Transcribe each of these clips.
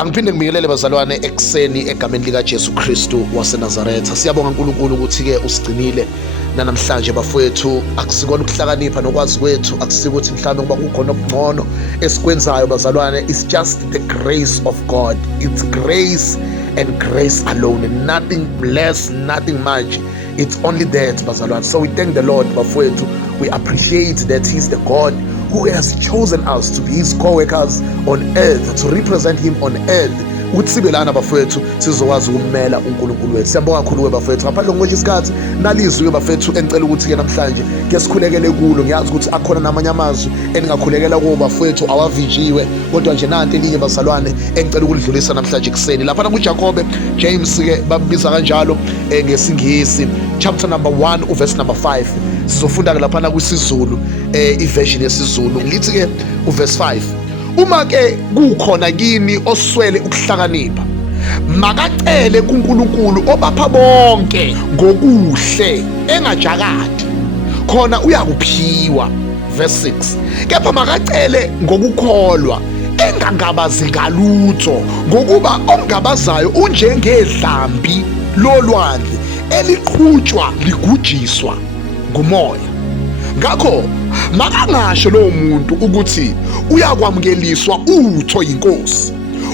Angiphinde ngibingelele bazalwane ekuseni egameni lika Jesu Kristu waseNazaretha. Siyabonga uNkulunkulu ukuthi-ke usigcinile namhlanje bafowethu. Akusikona ukuhlakanipha nokwazi kwethu, akusikuthi mhlawumbe kuba kukhona okungcono esikwenzayo bazalwane. It's just the grace of God. It's grace and grace alone, nothing less, nothing much. It's only that bazalwane. So we thank the Lord bafowethu. We appreciate that He's the God who has chosen us to be His co-workers on earth, to represent Him on earth. Ukuthi sibe lana bafowethu sizokwazi ukumela uNkulunkulu wethu. Siyabonga kakhulu bafowethu. Ngaphandle ngokusho isikhathi nalizwi bafowethu engicela ukuthi namhlanje ke sikhulekele kulo. Ngiyazi ukuthi akhona namanye amazwi eningakhulekela kuwo bafowethu awavinjiwe, kodwa nje nanti elinye bazalwane engicela ukulidlulisa namhlanje kuseni. Lapha kuJakobe James ke babiza kanjalo ngesingisi chapter number 1 verse number 5. Sizofunda ke lapha kwisizulu iversion yesizulu. Lithi ke uverse 5. Uma ke kukhona kini oswele ukuhlakanipha, makacele kuNkulunkulu obapha bonke ngokuhle engajakadi, khona uyakuphiwa. Verse 6. Kepha makacele ngokukholwa engangabazi ngalutho, ngokuba ongabazayo unjengedlambi lolwandle eliqhutshwa ligujiswa ngumoya. Ngakho makangasho lowo muntu ukuthi uyakwamukeliswa utho yinkosi,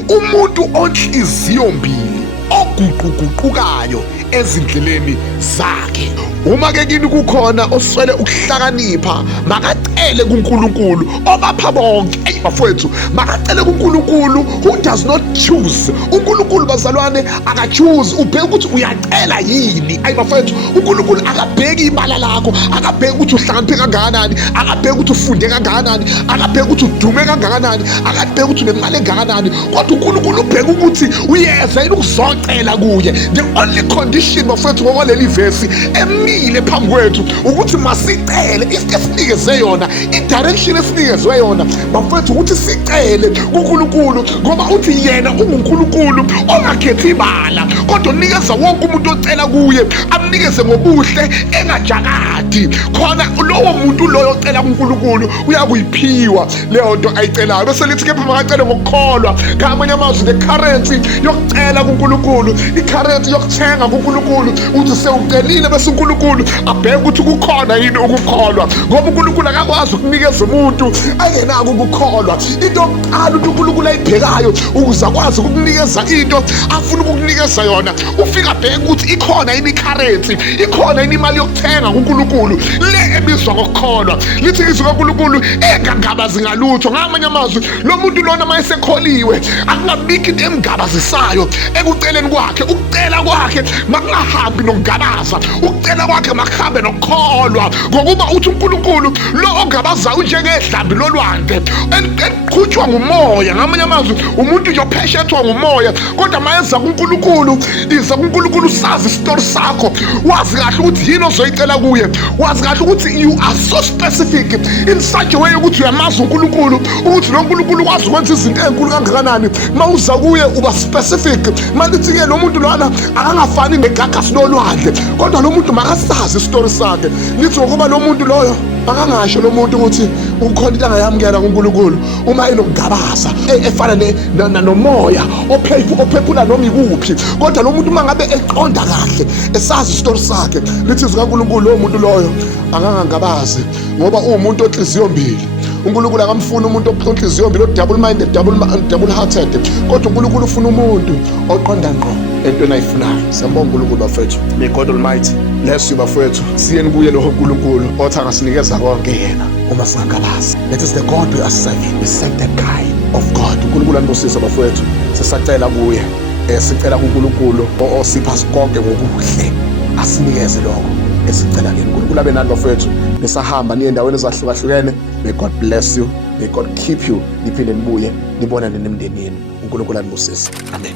umuntu onhliziyo mbili oguquguqukayo ezindleleni zakhe. Uma ke kini kukhona oswele ukuhlakanipha, makacele kuNkulunkulu obapha bonke. Bafowethu, makacele kuNkulunkulu who does not choose. uNkulunkulu bazalwane akachoose, ubheka ukuthi uyacela yini. Bafowethu, uNkulunkulu akabheki ibala lakho, akabheki ukuthi uhlakaniphe kangakanani, akabheki ukuthi ufunde kangakanani, akabheki ukuthi udume kangakanani, akabheki ukuthi unemali engakanani, kodwa uNkulunkulu ubheka ukuthi uyeza yini ukuzocela kuye. The only condition bafowethu ngokwaleli verse emile phambi kwethu ukuthi masicele isinikeze yona, i-direction esinikezwe yona bafowethu, ukuthi sicele kuNkulunkulu, ngoba uthi yena unguNkulunkulu ongakhethi ibala, kodwa unikeza wonke umuntu ocela kuye, amnikeze ngobuhle engajakadi. Khona lowo muntu loyo ocela kuNkulunkulu uyakuyiphiwa leyo nto ayicelayo. Bese lithi kepha makacele ngokukholwa. Ngamanye amazwi, the currency yokucela kuNkulunkulu, i-currency yokuthenga kuNkulunkulu, uthi sewucelile bese uNkulunkulu abheke ukuthi kukhona yini ukukholwa, ngoba uNkulunkulu akakwazi ukunikeza umuntu angenako ukukholwa. Into yokuqala ukuthi uNkulunkulu ayibhekayo ukuze akwazi ukukunikeza into afuna ukukunikeza yona, ufika abheke ukuthi ikhona yini i-currency, ikhona yini imali yokuthenga kuNkulunkulu le ebizwa ngokukholwa. Lithi izwi kaNkulunkulu engangabazi ngalutho. Ngamanye amazwi, lo muntu lona mayesekholiwe akungabikho into emgabazisayo ekuceleni kwakhe. Ukucela kwakhe makungahambi nokugabaza, ukucela kwakhe makuhambe nokukholwa, ngokuba uthi uNkulunkulu lo ongabazayo njengedlambi lolwandle eliqhutshwa ngumoya. Ngamanye amazwi, umuntu nje opheshethwa ngumoya, kodwa mayeza kuNkulunkulu, iza kuNkulunkulu sazi isitori sakho, wazi kahle ukuthi yini ozoyicela kuye, wazi kahle ukuthi you are so specific in such a way ukuthi uyamazi uNkulunkulu, ukuthi lo nkulunkulu ukwazi ukwenza izinto ezinkulu kangakanani. Mawuza kuye uba specific. Malithi-ke lo muntu lona akangafani negagasi lolwandle, kodwa lo muntu makasazi isitori sakhe. Lithi ngokuba lo muntu loyo akangasho lo muntu ukuthi ukhona into angayamukela kuNkulunkulu uma enokugabaza efana nomoya ophephula noma ikuphi, kodwa lo muntu mangabe eqonda kahle esazi isitori sakhe, lithi izwi kaNkulunkulu lo muntu loyo akangangabazi, ngoba uwumuntu onhliziyo mbili. uNkulunkulu akamfuni umuntu onhliziyo mbili, double minded, double hearted, kodwa uNkulunkulu ufuna umuntu oqonda ngqo entweni ayifunayo. Siyambonga uNkulunkulu bafethu. May God Almighty bless you bafethu. Siyeni kuye lo uNkulunkulu othi angasinikeza konke yena uma singangabazi. That is the God we are serving. We serve the kind of God. uNkulunkulu anibusise bafethu. Sisacela kuye, sicela kuNkulunkulu osipha konke ngokuhle, asinikeze lokho esicela kini. uNkulunkulu abe nani bafethu, nisahamba niye endaweni ezahlukahlukene. May God bless you. May God keep you. Niphinde nibuye nibonane nemndeni yenu. uNkulunkulu anibusise. Amen.